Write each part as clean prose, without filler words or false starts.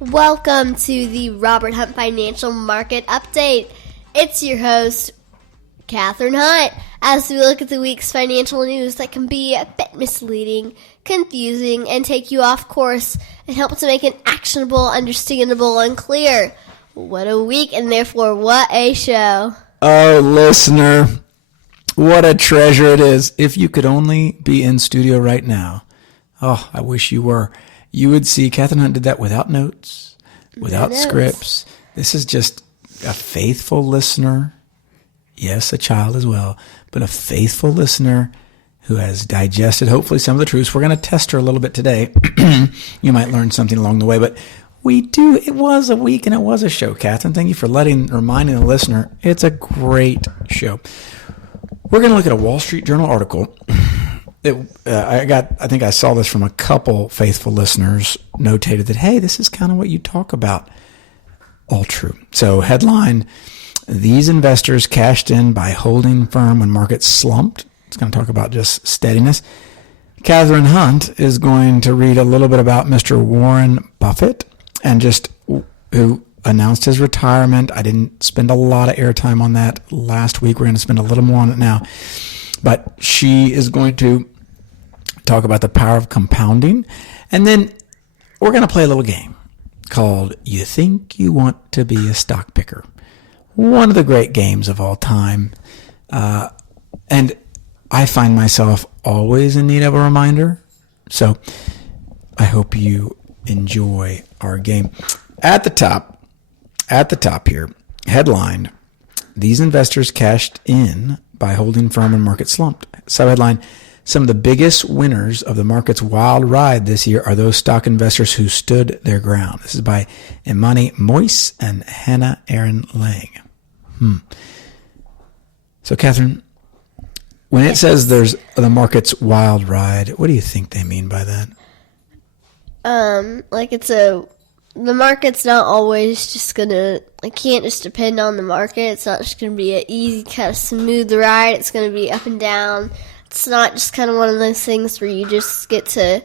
Welcome to the Robert Hunt Financial Market Update. It's your host, Catherine Hunt, as we look at the week's financial news that can be a bit misleading, confusing, and take you off course and help to make it actionable, understandable, and clear. What a week, and therefore what a show. Oh, listener, what a treasure it is. If you could only be in studio right now. Oh, I wish you were. You would see Catherine Hunt did that without notes, without scripts. This is just a faithful listener. Yes, a child as well, but a faithful listener who has digested, hopefully, some of the truths. We're going to test her a little bit today. You might learn something along the way, but it was a week and it was a show, Catherine. Thank you for reminding the listener. It's a great show. We're going to look at a Wall Street Journal article. I think I saw this from a couple faithful listeners, notated that, hey, this is kind of what you talk about. All true. So headline, these investors cashed in by holding firm when markets slumped. It's going to talk about just steadiness. Catherine Hunt is going to read a little bit about Mr. Warren Buffett and just who announced his retirement. I didn't spend a lot of airtime on that last week. We're going to spend a little more on it now. But she is going to talk about the power of compounding. And then we're going to play a little game called You Think You Want to Be a Stock Picker. One of the great games of all time. And I find myself always in need of a reminder. So I hope you enjoy our game. At the top here, headline, these investors cashed in by holding firm when market slumped. Subheadline, some of the biggest winners of the market's wild ride this year are those stock investors who stood their ground. This is by Imani Moise and Hannah Aaron Lang. So, Catherine, when it says there's the market's wild ride, what do you think they mean by that? The market's not always just gonna, can't just depend on the market. It's not just gonna be an easy, kind of smooth ride. It's gonna be up and down. It's not just kind of one of those things where you just get to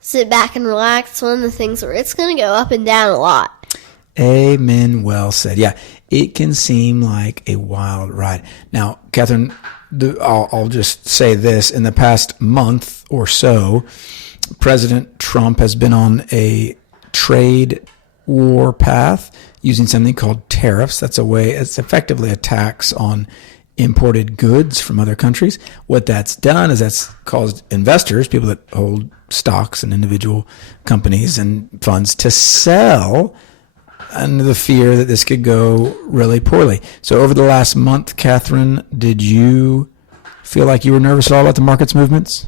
sit back and relax. It's one of the things where it's gonna go up and down a lot. Amen. Well said. Yeah, it can seem like a wild ride. Now, Catherine, I'll just say this. In the past month or so, President Trump has been on a trade war path using something called tariffs. It's effectively a tax on imported goods from other countries. What that's done is that's caused investors, people that hold stocks and individual companies and funds, to sell under the fear that this could go really poorly. So over the last month, Catherine, did you feel like you were nervous at all about the market's movements?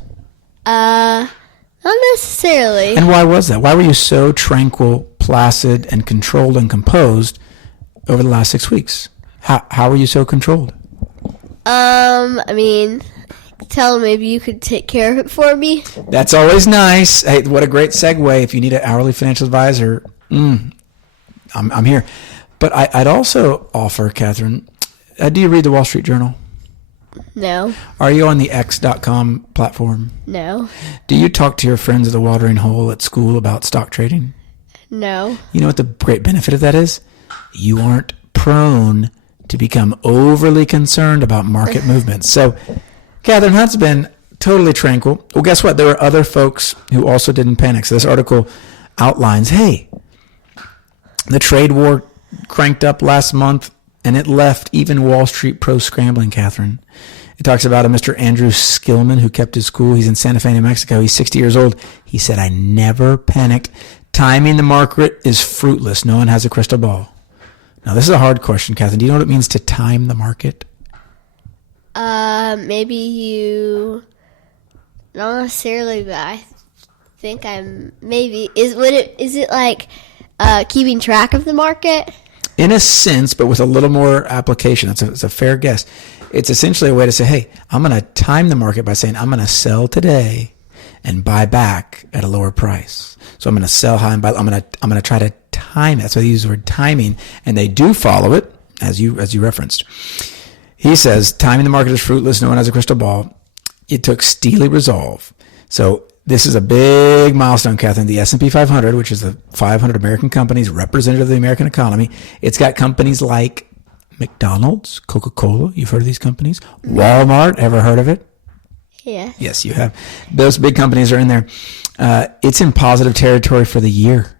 Not necessarily. And why was that? Why were you so tranquil, placid, and controlled and composed over the last 6 weeks? How were you so controlled? Tell maybe you could take care of it for me. That's always nice. Hey, what a great segue. If you need an hourly financial advisor, I'm here. But I'd also offer, Catherine, do you read the Wall Street Journal? No. Are you on the X.com platform? No. Do you talk to your friends at the Watering Hole at school about stock trading? No. You know what the great benefit of that is? You aren't prone to become overly concerned about market movements. So, Catherine Hunt's been totally tranquil. Well, guess what? There were other folks who also didn't panic. So this article outlines, hey, the trade war cranked up last month, and it left even Wall Street pros scrambling, Catherine. It talks about a Mr. Andrew Skillman who kept his cool. He's in Santa Fe, New Mexico. He's 60 years old. He said, I never panicked. Timing the market is fruitless. No one has a crystal ball. Now, this is a hard question, Catherine. Do you know what it means to time the market? Maybe you... Not necessarily, but I think is it like keeping track of the market? In a sense, but with a little more application. It's a fair guess. It's essentially a way to say, hey, I'm going to time the market by saying I'm going to sell today and buy back at a lower price. So I'm going to sell high and buy. I'm going to try to time it. That's why they use the word timing, and they do follow it, as you referenced. He says, timing the market is fruitless. No one has a crystal ball. It took steely resolve. So this is a big milestone, Catherine. The S&P 500, which is the 500 American companies representative of the American economy, it's got companies like McDonald's, Coca-Cola. You've heard of these companies? Walmart. Ever heard of it? Yeah. Yes, you have. Those big companies are in there. It's in positive territory for the year,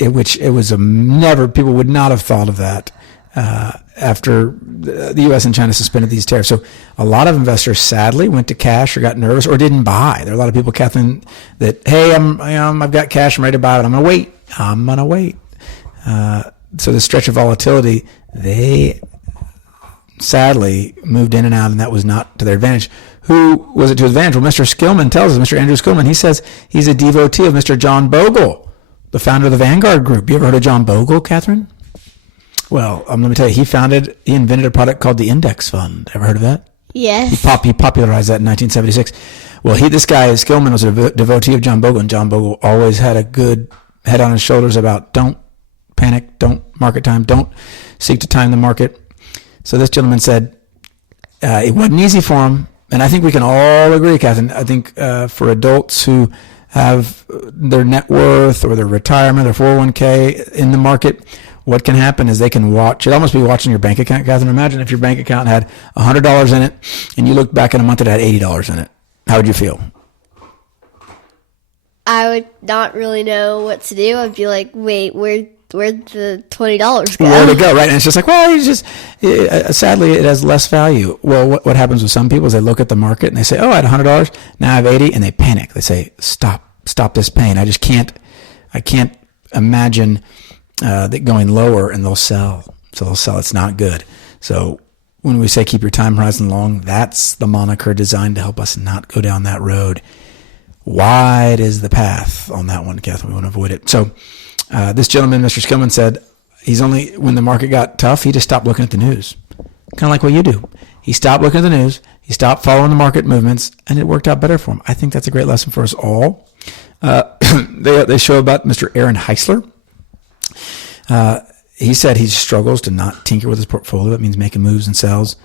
which it was never, people would not have thought of that after the U.S. and China suspended these tariffs. So a lot of investors sadly went to cash or got nervous or didn't buy. There are a lot of people, Catherine, that, hey, I've got cash, I'm ready to buy it. I'm going to wait. So the stretch of volatility, they sadly moved in and out, and that was not to their advantage. Who was it to advantage? Well, Mr. Skillman tells us, Mr. Andrew Skillman, he says he's a devotee of Mr. John Bogle, the founder of the Vanguard Group. You ever heard of John Bogle, Catherine? Well, let me tell you, he invented a product called the index fund. Ever heard of that? Yes. He popularized that in 1976. Well, this guy, Skillman, was a devotee of John Bogle, and John Bogle always had a good head on his shoulders about don't panic, don't market time, don't seek to time the market. So this gentleman said it wasn't easy for him, and I think we can all agree, Catherine. I think for adults who have their net worth or their retirement, their 401k in the market, what can happen is they can watch. It'd almost be watching your bank account, Catherine. Imagine if your bank account had $100 in it, and you looked back in a month it had $80 in it. How would you feel? I would not really know what to do. I'd be like, wait, where'd the $20 go? Where'd it go, right? And it's just like, well, sadly, it has less value. Well, what happens with some people is they look at the market and they say, oh, I had $100, now I have 80, and they panic. They say, stop this pain. I can't imagine that going lower, and they'll sell. So they'll sell. It's not good. So when we say keep your time horizon long, that's the moniker designed to help us not go down that road. Wide is the path on that one, Catherine. We want to avoid it. So this gentleman, Mr. Skillman, said when the market got tough, he just stopped looking at the news. Kind of like what you do. He stopped looking at the news. He stopped following the market movements, and it worked out better for him. I think that's a great lesson for us all. They show about Mr. Aaron Heisler. He said he struggles to not tinker with his portfolio. That means making moves and sells.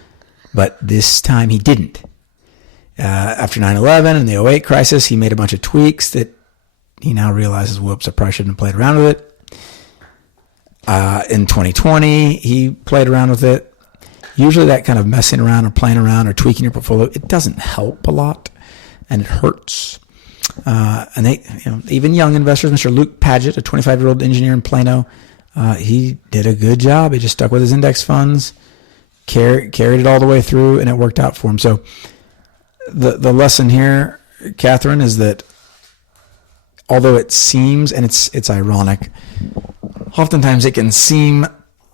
But this time he didn't. After 9/11 and the 2008 crisis, he made a bunch of tweaks that he now realizes, whoops, I probably shouldn't have played around with it. In 2020, he played around with it. Usually that kind of messing around or playing around or tweaking your portfolio, it doesn't help a lot, and it hurts. And they, even young investors, Mr. Luke Paget, a 25-year-old engineer in Plano, he did a good job. He just stuck with his index funds, carried it all the way through, and it worked out for him. So the lesson here, Catherine, is that although it seems, and it's ironic, oftentimes it can seem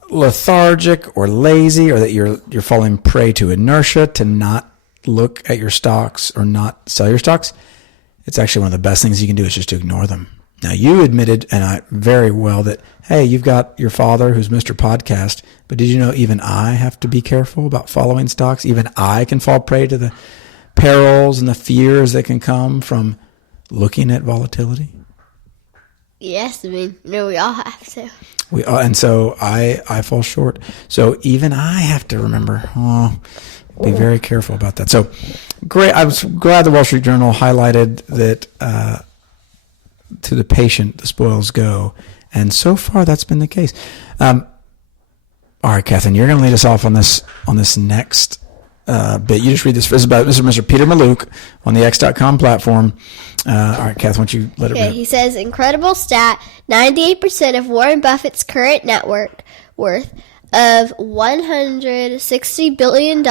lethargic or lazy, or that you're falling prey to inertia to not look at your stocks or not sell your stocks. It's actually one of the best things you can do is just to ignore them. Now, you admitted, and I very well, that, hey, you've got your father who's Mr. Podcast, but did you know even I have to be careful about following stocks? Even I can fall prey to the perils and the fears that can come from looking at volatility. Yes, I mean, we all have to. And so I fall short. So even I have to remember, be very careful about that. So great. I was glad the Wall Street Journal highlighted that to the patient, the spoils go. And so far, that's been the case. All right, Catherine, you're going to lead us off on this next bit. You just read this. This is about Mr. Peter Mallouk on the X.com platform. All right, Catherine, why don't you let it rip? He says, incredible stat, 98% of Warren Buffett's current net worth of $160 billion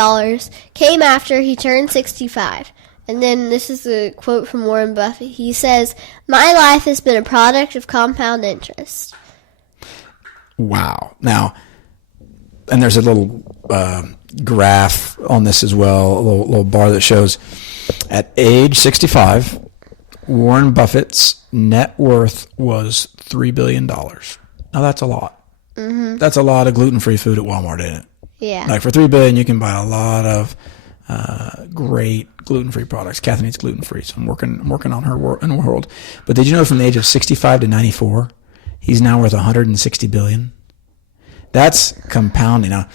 came after he turned 65. And then this is a quote from Warren Buffett. He says, my life has been a product of compound interest. Wow. Now, and there's a little graph on this as well, a little bar that shows at age 65, Warren Buffett's net worth was $3 billion. Now, that's a lot. Mm-hmm. That's a lot of gluten-free food at Walmart, isn't it? Yeah. Like for $3 billion, you can buy a lot of great gluten-free products. Catherine eats gluten-free, so I'm working on her world. But did you know from the age of 65 to 94, he's now worth $160 billion? That's compounding. Now,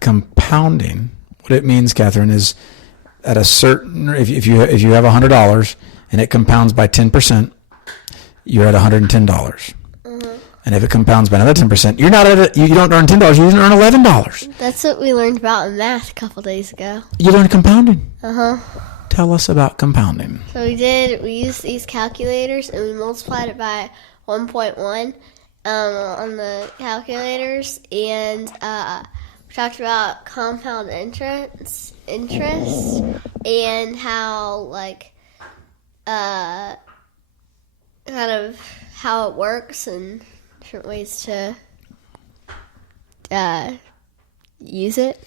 compounding, what it means, Catherine, is at a certain, if you have $100, and it compounds by 10%, you're at $110. And if it compounds by another 10%, you're not at it. You don't earn $10. You earn $11. That's what we learned about in math a couple days ago. You learned compounding. Uh-huh. Tell us about compounding. So we used these calculators and we multiplied it by 1.1 on the calculators, and we talked about compound interest and how, like, kind of how it works and different ways to use it.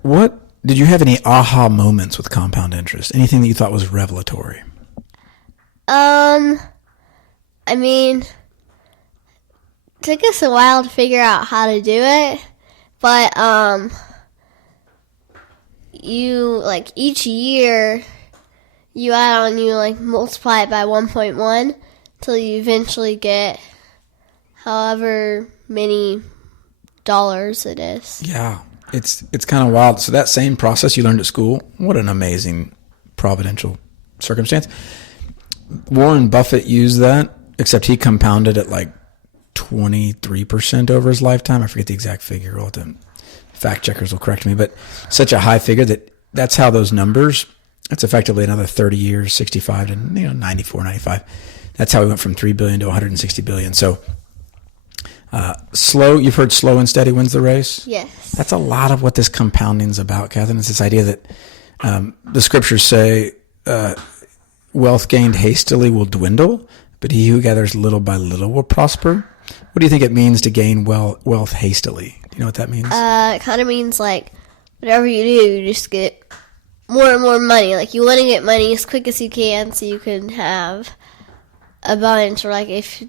What did you have any aha moments with compound interest? Anything that you thought was revelatory? I mean, it took us a while to figure out how to do it, but you, like, each year you add on, you, like, multiply it by 1.1 until you eventually get however many dollars it is. Yeah, it's kind of wild. So that same process you learned at school, what an amazing providential circumstance. Warren Buffett used that, except he compounded at like 23% over his lifetime. I forget the exact figure. All the fact checkers will correct me, but such a high figure that's how those numbers, that's effectively another 30 years, 65 to 94, 95. That's how we went from 3 billion to 160 billion. So slow, you've heard slow and steady wins the race? Yes. That's a lot of what this compounding is about, Catherine. It's this idea that the scriptures say wealth gained hastily will dwindle, but he who gathers little by little will prosper. What do you think it means to gain wealth hastily? Do you know what that means? It kind of means, like, whatever you do, you just get more and more money. Like, you want to get money as quick as you can so you can have a bunch. Or, like, if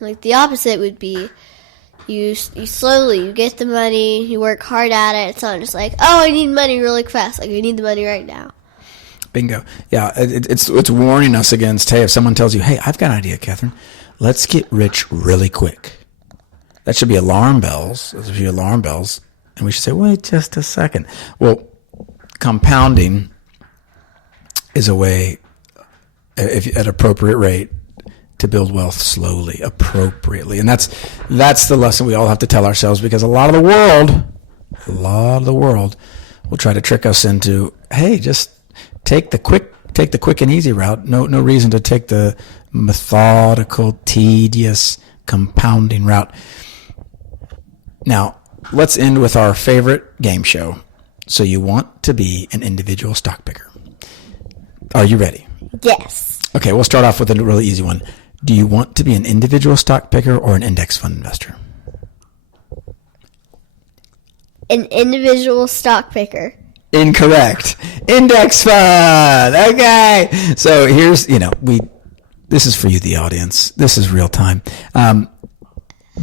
like, the opposite would be you slowly, you get the money, you work hard at it. It's not just like, oh, I need money really fast. Like, I need the money right now. Bingo. Yeah, it's warning us against, hey, if someone tells you, hey, I've got an idea, Catherine, let's get rich really quick. That should be alarm bells. Those should be alarm bells. And we should say, wait just a second. Well, compounding is a way, if at appropriate rate, to build wealth slowly, appropriately. And that's the lesson we all have to tell ourselves, because a lot of the world will try to trick us into, hey, just take the quick and easy route. No reason to take the methodical, tedious, compounding route. Now, let's end with our favorite game show. So you want to be an individual stock picker. Are you ready? Yes. Okay, we'll start off with a really easy one. Do you want to be an individual stock picker or an index fund investor? An individual stock picker. Incorrect. Index fund. Okay. So here's, this is for you, the audience. This is real time.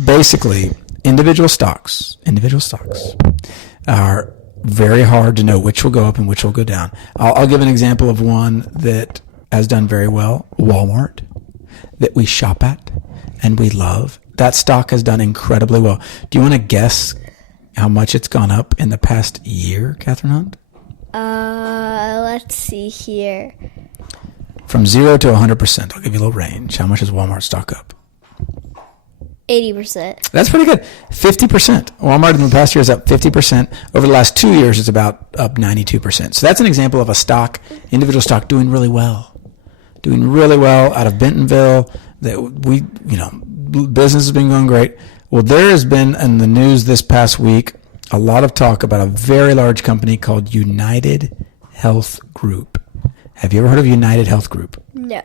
Basically, individual stocks are very hard to know which will go up and which will go down. I'll give an example of one that has done very well, Walmart, that we shop at and we love. That stock has done incredibly well. Do you want to guess how much it's gone up in the past year, Catherine Hunt? Let's see here. From 0 to 100%. I'll give you a little range. How much is Walmart stock up? 80%. That's pretty good. 50%. Walmart in the past year is up 50%. Over the last 2 years, it's about up 92%. So that's an example of a stock, individual stock, doing really well out of Bentonville. Business has been going great. Well, there has been in the news this past week a lot of talk about a very large company called United Health Group. Have you ever heard of United Health Group? No.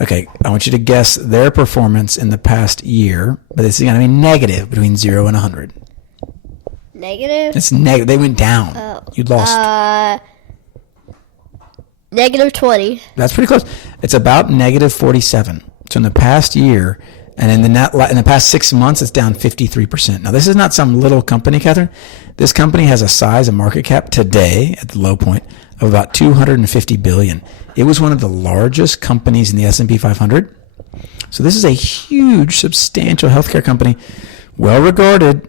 Okay, I want you to guess their performance in the past year, but it's going to be negative between 0 and 100. Negative? It's negative. They went down. Oh. You lost. Negative 20. That's pretty close. It's about negative 47. So in the past year, and in the past 6 months, it's down 53%. Now, this is not some little company, Catherine. This company has a market cap today at the low point of about $250 billion. It was one of the largest companies in the S&P 500. So this is a huge, substantial healthcare company, well regarded.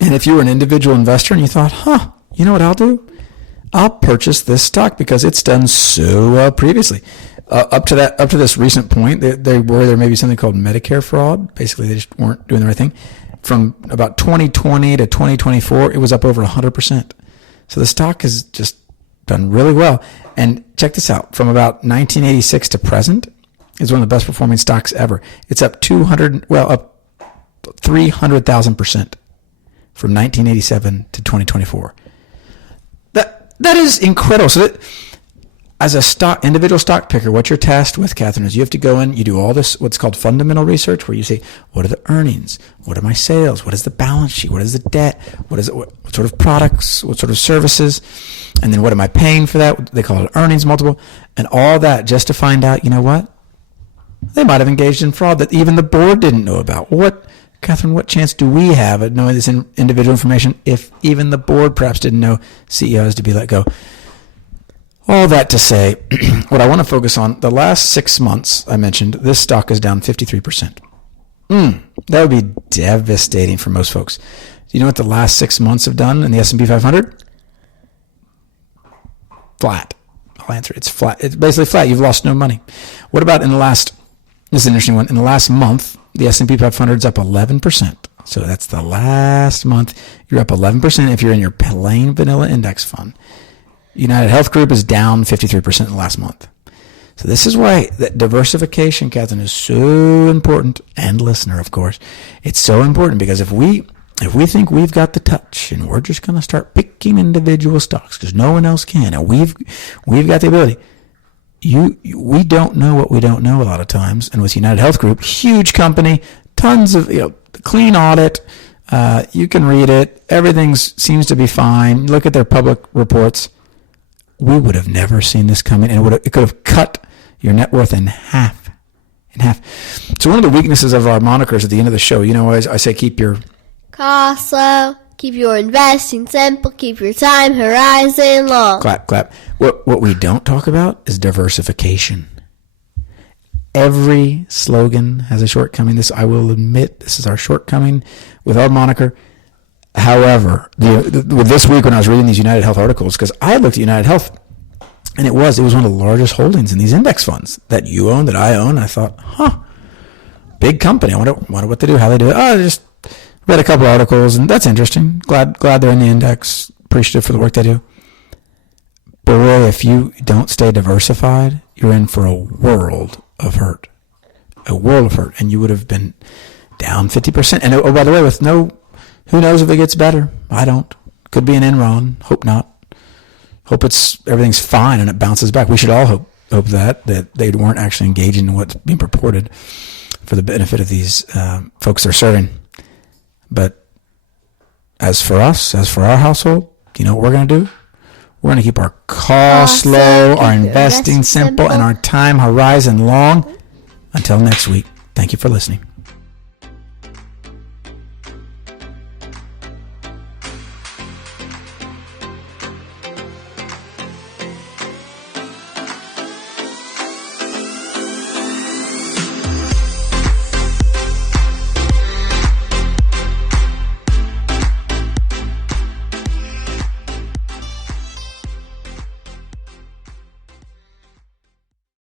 And if you were an individual investor and you thought, you know what I'll do? I'll purchase this stock because it's done so well previously. Up to this recent point, there may be something called Medicare fraud. Basically, they just weren't doing the right thing. From about 2020 to 2024, it was up over 100%. So the stock has just done really well. And check this out. From about 1986 to present, it's one of the best performing stocks ever. It's up 300,000% from 1987 to 2024. That is incredible. So that, as a individual stock picker, what you're tasked with, Catherine, is you have to go in, you do all this, what's called fundamental research, where you say, what are the earnings? What are my sales? What is the balance sheet? What is the debt? What sort of products? What sort of services? And then what am I paying for that? They call it earnings multiple. And all that just to find out, you know what? They might have engaged in fraud that even the board didn't know about. Catherine, what chance do we have at knowing this individual information if even the board perhaps didn't know CEOs to be let go? All that to say, what I want to focus on, the last 6 months, I mentioned, this stock is down 53%. That would be devastating for most folks. Do you know what the last 6 months have done in the S&P 500? Flat. I'll answer it. It's flat. It's basically flat. You've lost no money. What about this is an interesting one. In the last month, the S&P 500 is up 11%. So that's the last month. You're up 11% if you're in your plain vanilla index fund. United Health Group is down 53% in the last month. So this is why that diversification, Catherine, is so important. And listener, of course. It's so important because if we think we've got the touch and we're just going to start picking individual stocks because no one else can, and we've got the ability, we don't know what we don't know a lot of times. And with United Health Group, huge company, tons of clean audit. You can read it. Everything seems to be fine. Look at their public reports. We would have never seen this coming, and it could have cut your net worth in half. So one of the weaknesses of our monikers at the end of the show, I say keep your costs low, keep your investing simple, keep your time horizon long. Clap, clap. What we don't talk about is diversification. Every slogan has a shortcoming. I will admit, this is our shortcoming with our moniker. However, with this week when I was reading these United Health articles, because I looked at United Health, and it was one of the largest holdings in these index funds that you own, that I own. And I thought, big company. I wonder what they do, how they do it. I just read a couple articles, and that's interesting. Glad they're in the index. Appreciative for the work they do. Boy, if you don't stay diversified, you're in for a world of hurt. And you would have been down 50%. And by the way, with who knows if it gets better? I don't. Could be an Enron. Hope not. Hope everything's fine and it bounces back. We should all hope that they weren't actually engaging in what's being purported for the benefit of these folks they're serving. But as for us, as for our household, you know what we're going to do? We're going to keep our costs low, our investing simple, and our time horizon long. Until next week, thank you for listening.